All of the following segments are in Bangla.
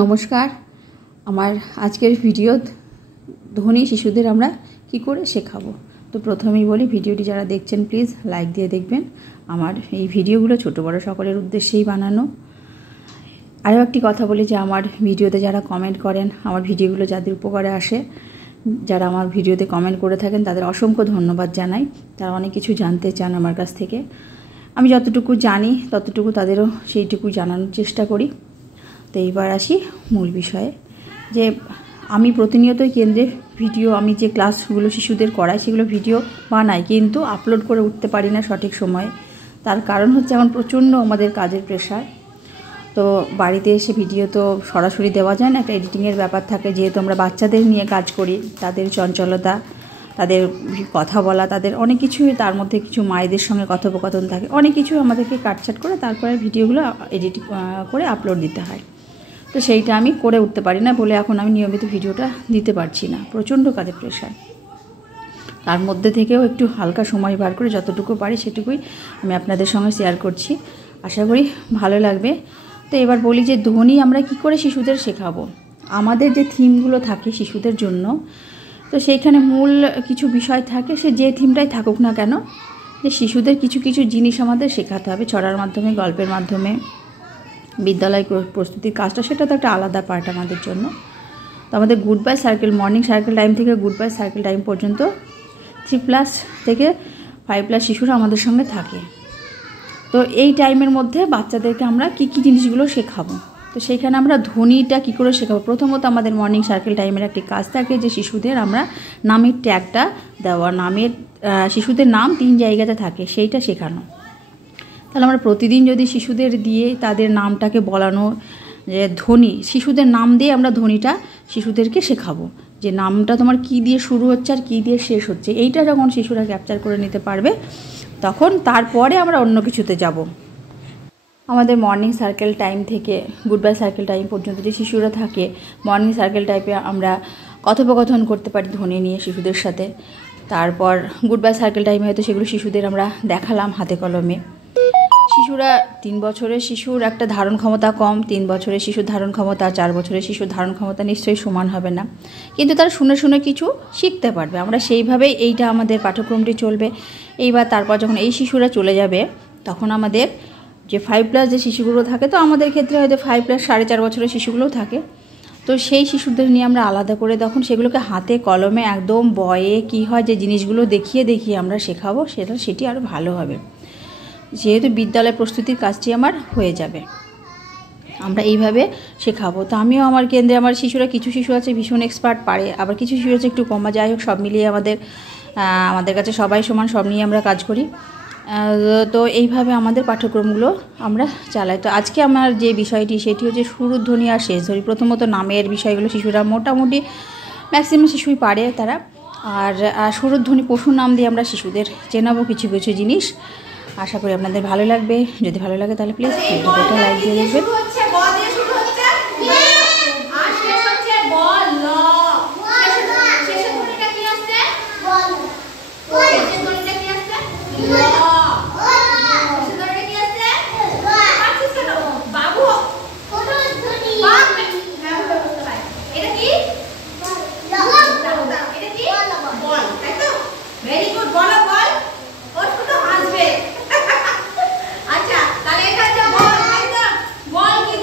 নমস্কার। আমার আজকের ভিডিও ধ্বনি শিশুদের আমরা কি করে শেখাবো। তো প্রথমেই বলি, ভিডিওটি যারা দেখছেন প্লিজ লাইক দিয়ে দেখবেন। আমার এই ভিডিওগুলো ছোট বড় সকলের উদ্দেশ্যেই বানানো। আরও একটি কথা বলি যে আমার ভিডিওতে যারা কমেন্ট করেন, আমার ভিডিওগুলো যাদের উপকারে আসে, যারা আমার ভিডিওতে কমেন্ট করে থাকেন তাদের অসংখ্য ধন্যবাদ জানাই। তারা অনেক কিছু জানতে চান আমার কাছ থেকে। আমি যতটুকু জানি ততটুকু তাদেরও সেইটুকু জানানোর চেষ্টা করি। তো এইবার আসি মূল বিষয়ে, যে আমি প্রতিনিয়তই কেন্দ্রে ভিডিও, আমি যে ক্লাসগুলো শিশুদের করাই সেগুলো ভিডিও বানাই, কিন্তু আপলোড করে উঠতে পারি না সঠিক সময়ে। তার কারণ হচ্ছে এখন প্রচণ্ড আমাদের কাজের প্রেশার। তো বাড়িতে এসে ভিডিও তো সরাসরি দেওয়া যায় না, একটা এডিটিংয়ের ব্যাপার থাকে। যেহেতু আমরা বাচ্চাদের নিয়ে কাজ করি, তাদের চঞ্চলতা, তাদের কথা বলা, তাদের অনেক কিছুই, তার মধ্যে কিছু মায়েদের সঙ্গে কথোপকথন থাকে, অনেক কিছু আমাদেরকে কাটছাট করে তারপরে ভিডিওগুলো এডিট করে আপলোড দিতে হয়। তো সেইটা আমি করে উঠতে পারি না বলে এখন আমি নিয়মিত ভিডিওটা দিতে পারছি না, প্রচণ্ড কাজের প্রেশার। তার মধ্যে থেকেও একটু হালকা সময় বার করে যতটুকু পারি সেটুকুই আমি আপনাদের সঙ্গে শেয়ার করছি, আশা করি ভালো লাগবে। তো এবার বলি যে ধ্বনি আমরা কি করে শিশুদের শেখাবো। আমাদের যে থিমগুলো থাকে শিশুদের জন্য, তো সেইখানে মূল কিছু বিষয় থাকে, সে যে থিমটাই থাকুক না কেন, যে শিশুদের কিছু কিছু জিনিস আমাদের শেখাতে হবে ছড়ার মাধ্যমে, গল্পের মাধ্যমে। বিদ্যালয় প্রস্তুতির কাজটা সেটা তো একটা আলাদা পার্ট আমাদের জন্য। তো আমাদের good bye circle, morning circle time থেকে গুড বাই সার্কেল টাইম পর্যন্ত 3+ থেকে 5+ শিশুরা আমাদের সঙ্গে থাকে। তো এই টাইমের মধ্যে বাচ্চাদেরকে আমরা কী কী জিনিসগুলো শেখাবো, তো সেইখানে আমরা ধ্বনিটা কী করে শেখাবো। প্রথমত আমাদের মর্নিং সার্কেল টাইমের একটি কাজ থাকে যে শিশুদের আমরা নামের ট্যাগটা দেওয়া, নামের শিশুদের নাম 3 জায়গাতে থাকে সেইটা শেখানো। তাহলে আমরা প্রতিদিন যদি শিশুদের দিয়ে তাদের নামটাকে বলানো, যে ধ্বনি, শিশুদের নাম দিয়ে আমরা ধ্বনিটা শিশুদেরকে শেখাবো, যে নামটা তোমার কী দিয়ে শুরু হচ্ছে আর কী দিয়ে শেষ হচ্ছে, এইটা যখন শিশুরা ক্যাপচার করে নিতে পারবে তখন তারপরে আমরা অন্য কিছুতে যাব। আমাদের মর্নিং সার্কেল টাইম থেকে গুড বাই সার্কেল টাইম পর্যন্ত যে শিশুরা থাকে, মর্নিং সার্কেল টাইপে আমরা কথোপকথন করতে পারি ধ্বনি নিয়ে শিশুদের সাথে। তারপর গুড বাই সার্কেল টাইমে হয়তো সেগুলো শিশুদের আমরা দেখালাম হাতে কলমে। শিশুরা 3 বছরের শিশুর একটা ধারণ ক্ষমতা কম, 3 বছরের শিশুর ধারণ ক্ষমতা, 4 বছরের শিশুর ধারণ ক্ষমতা নিশ্চয়ই সমান হবে না, কিন্তু তারা শুনে শুনে কিছু শিখতে পারবে। আমরা সেইভাবেই এইটা আমাদের পাঠ্যক্রমটি চলবে। এইবার তারপর যখন এই শিশুরা চলে যাবে তখন আমাদের যে 5+ যে শিশুগুলো থাকে, তো আমাদের ক্ষেত্রে হয়তো 5+ 4.5 বছরের শিশুগুলোও থাকে, তো সেই শিশুদের নিয়ে আমরা আলাদা করে তখন সেগুলোকে হাতে কলমে একদম বয়ে কী হয় যে জিনিসগুলো দেখিয়ে দেখিয়ে আমরা শেখাবো, সেটি আরও ভালো হবে। যেহেতু বিদ্যালয় প্রস্তুতির কাজটি আমার হয়ে যাবে, আমরা এইভাবে শেখাবো। তো আমিও আমার কেন্দ্রে, আমার শিশুরা, কিছু শিশু আছে ভীষণ এক্সপার্ট পারে, আবার কিছু শিশু আছে একটু কমা, যাই হোক সব মিলিয়ে আমাদের কাছে সবাই সমান, সব নিয়ে আমরা কাজ করি। তো এইভাবে আমাদের পাঠ্যক্রমগুলো আমরা চালাই। তো আজকে আমার যে বিষয়টি সেটি হচ্ছে শুরুর ধ্বনি আর শেষ ধ্বনি। প্রথমত নামের বিষয়গুলো শিশুরা মোটামুটি ম্যাক্সিমাম শিশুই পারে তারা। আর শুরুর ধ্বনি, পশুর নাম দিয়ে আমরা শিশুদের চেনাবো কিছু কিছু জিনিস। আশা করি আপনাদের ভালো লাগবে। যদি ভালো লাগে তাহলে প্লিজ ভিডিওটা লাইক দিয়ে দেখবেন। বল কি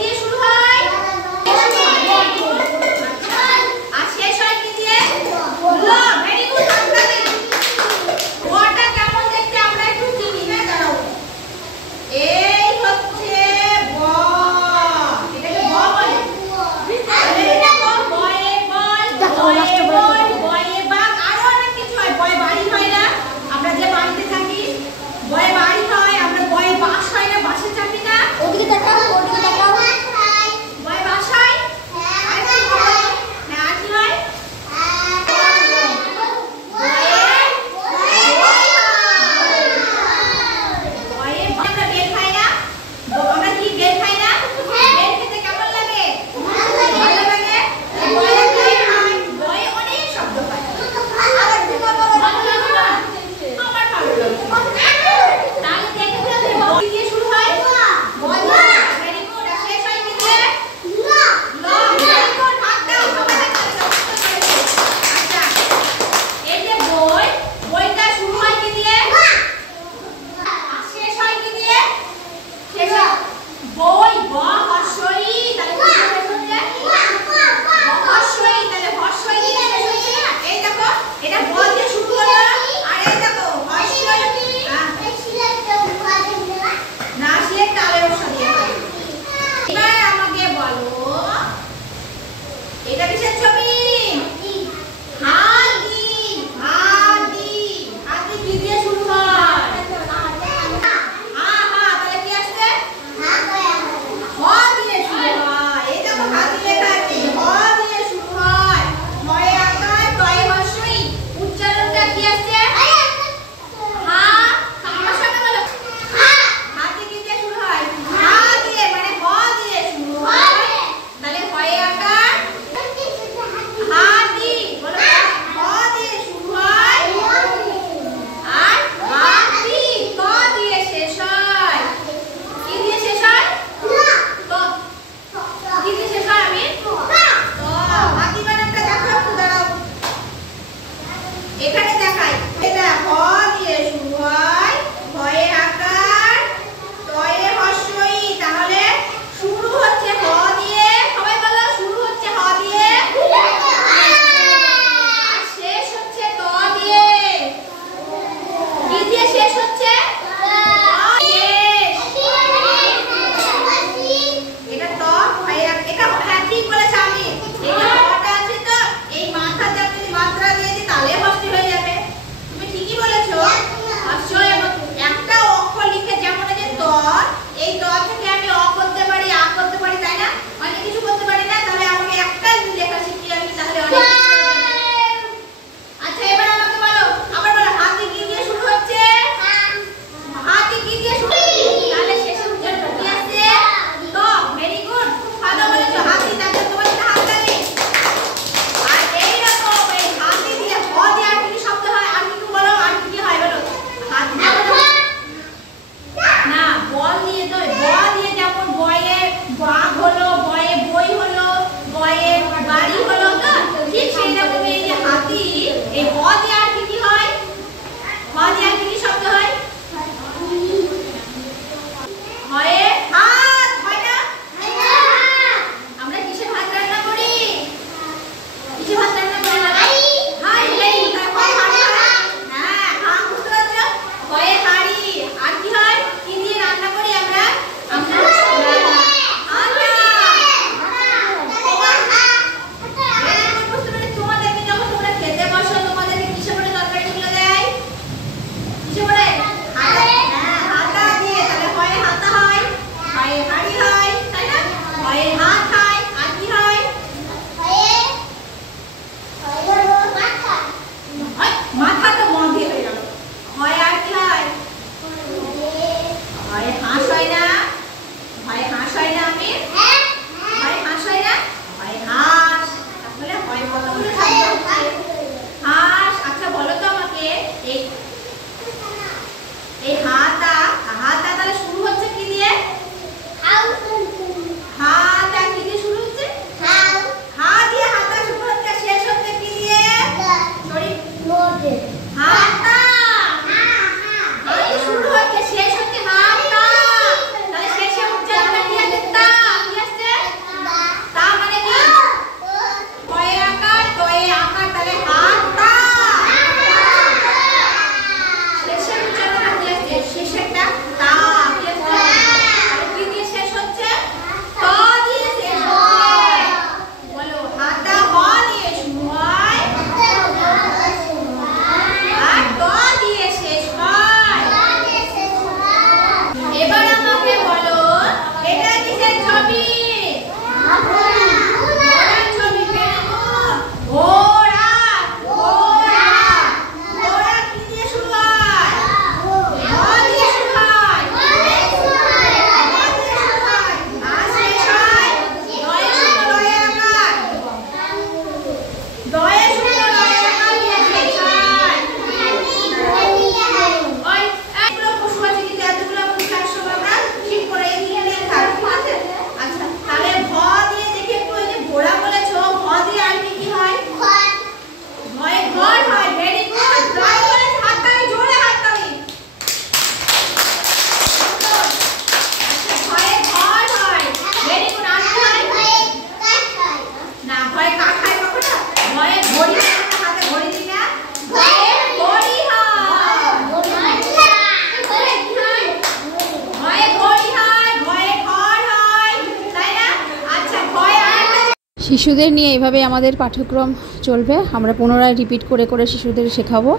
শিশুদের নিয়ে এভাবে আমাদের পাঠ্যক্রম চলবে। আমরা পুনরায় রিপিট করে করে শিশুদের শেখাবো।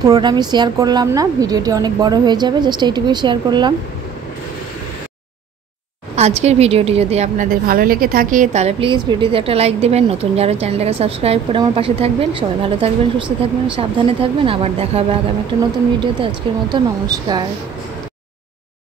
পুরোটা আমি শেয়ার করলাম না, ভিডিওটি অনেক বড় হয়ে যাবে, জাস্ট এইটুকুই শেয়ার করলাম। আজকের ভিডিওটি যদি আপনাদের ভালো লেগে থাকে তাহলে প্লিজ ভিডিওতে একটা লাইক দেবেন। নতুন যারা চ্যানেলটাকে সাবস্ক্রাইব করে আমার পাশে থাকবেন। সবাই ভালো থাকবেন, সুস্থ থাকবেন, সাবধানে থাকবেন। আবার দেখা হবে আগামী একটা নতুন ভিডিওতে। আজকের মতো নমস্কার।